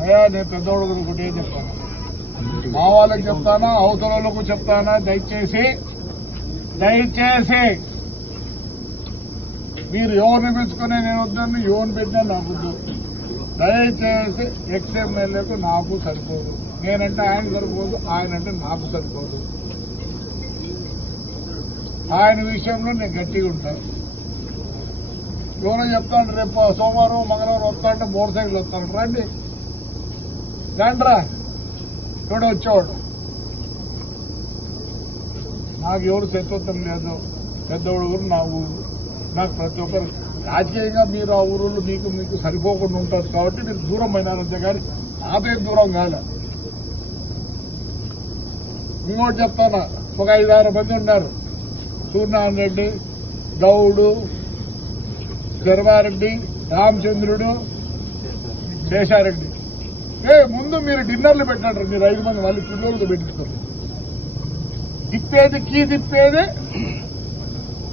అయ్యా నేను పెద్దోడు ఒకటే చెప్తాను, మా వాళ్ళకి చెప్తానా అవతల వాళ్ళకు చెప్తానా, దయచేసి మీరు ఎవరిని పిలుచుకునే నేను వద్దని, ఎవరిని పెట్టినా నాకు వద్దు. దయచేసి ఎక్స్ఎమ్మెల్యేకు నాకు సరిపోదు, నేనంటే ఆయన సరిపోదు, ఆయనంటే నాకు సరిపోదు. ఆయన విషయంలో నేను గట్టిగా ఉంటాను. ఎవరో చెప్తాను రేపు సోమవారం మంగళవారం వస్తాంటే మోటార్ సైకిల్ వస్తాను, రండి రా ఎవడో వచ్చేవాడు. నాకు ఎవరు శత్రుత్వం లేదు, పెద్దవాడు ఊరు నా ఊరు, నాకు ప్రతి ఒక్కరు రాజకీయంగా మీరు ఆ ఊరులో మీకు సరిపోకుండా ఉంటారు కాబట్టి మీరు దూరం అయినారంతే కానీ నాపే దూరం కాలే. ఇంకోటి చెప్తానా, ఒక 5-6 మంది ఉన్నారు, సూర్యనారాయణ రెడ్డి, గౌడు, శర్వారెడ్డి, రామచంద్రుడు, శేషారెడ్డి. ముందు మీరు డిన్నర్లు పెట్టండి, మీరు 5 మంది మళ్ళీ పిల్లలతో పెట్టిస్తారు. తిప్పేది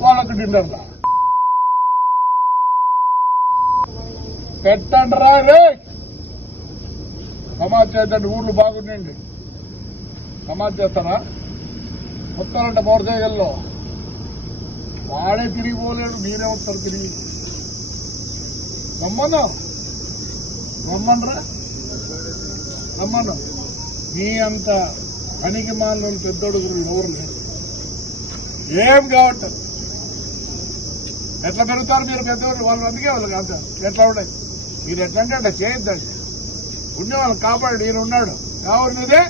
వాళ్ళకు డిన్నర్లా పెట్టండి రా రే. సమాజ్ చేద్దండి, ఊర్లు బాగుండండి. సమాజ్ చేస్తారా మొత్తాలంటే మోటార్ సైకిల్లో వాడే తిరిగిపోలేడు, మీరే వస్తారు తిరిగి. రమ్మను మీ అంత పనికి మాలిన పెద్దోడు ఎవరు లేదు. ఏం కావట్లేదు. ఎట్లా పెరుగుతారు మీరు పెద్దవాళ్ళు, వాళ్ళు అందుకే వాళ్ళు కాదు ఎట్లా ఉన్నాయి. మీరు ఎట్లంటే అట్లా చేయొద్దండి, ఉండేవాళ్ళు కాపాడు. ఈయన ఉన్నాడు, ఎవరినిదే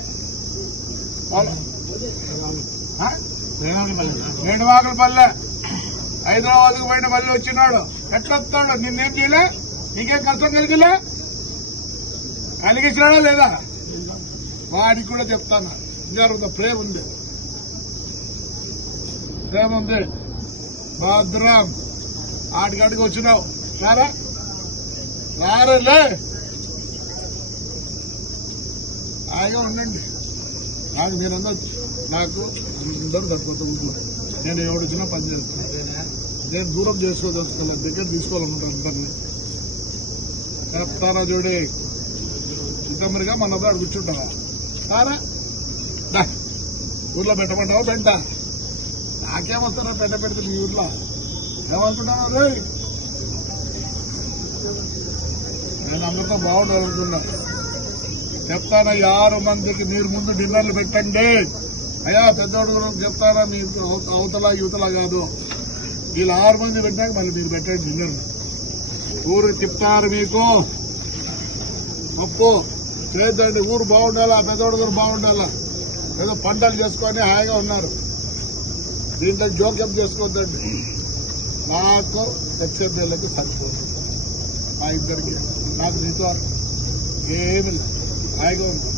వేణువాకలపల్లె, హైదరాబాద్కు పోయిన మళ్ళీ వచ్చినాడు. ఎట్లా వస్తాడు, నిన్నేం చేయలే, నీకేం కష్టం కలిగించినాడా లేదా? వాడికి కూడా చెప్తాను, జరుగుతుంది. ప్రేమ ఉంది భద్రం. ఆడికాడికి వచ్చినావు, రారలే హాయిగా ఉండండి. నాకు మీరందరూ సరిపోతుంది. నేను ఎవడొచ్చినా పని చేస్తాను. నేను దూరం చేసుకోదలుచుకోలే, దగ్గర తీసుకోవాలనుకుంటాను అందరినీ. చెప్తారా చూడి, చిత్తమ్మరిగా మన అబ్బాయి కూర్చుంటావా? ఊర్లో పెట్టమంటావా? పెంట నాకేమొస్తారా పెంట పెడితే మీ ఊర్లో ఏమనుకుంటావు రే? నేను అందరితో బాగుండాలనుకున్నా. చెప్తానా 6 మందికి మీరు ముందు డిన్నర్లు పెట్టండి. అయ్యా పెద్దోడు చెప్తారా, మీరు అవతల యువతల కాదు, వీళ్ళు 6 మంది పెట్టాక మళ్ళీ మీరు పెట్టండి డిన్నర్లు. ఊరు చెప్తారు మీకు ఒప్పు చేద్దండి. ఊరు బాగుండాలా, పెద్దోడు గారు బాగుండాలా. ఏదో పంటలు చేసుకొని హాయిగా ఉన్నారు, దీంట్లో జోక్యం చేసుకోవద్దండి. నాకు ఎక్స్ఎమ్మెల్యేలకు సరిపోదు, మా ఇద్దరికి. నాకు నీతో ఏమి లేదు, హాయిగా ఉంది.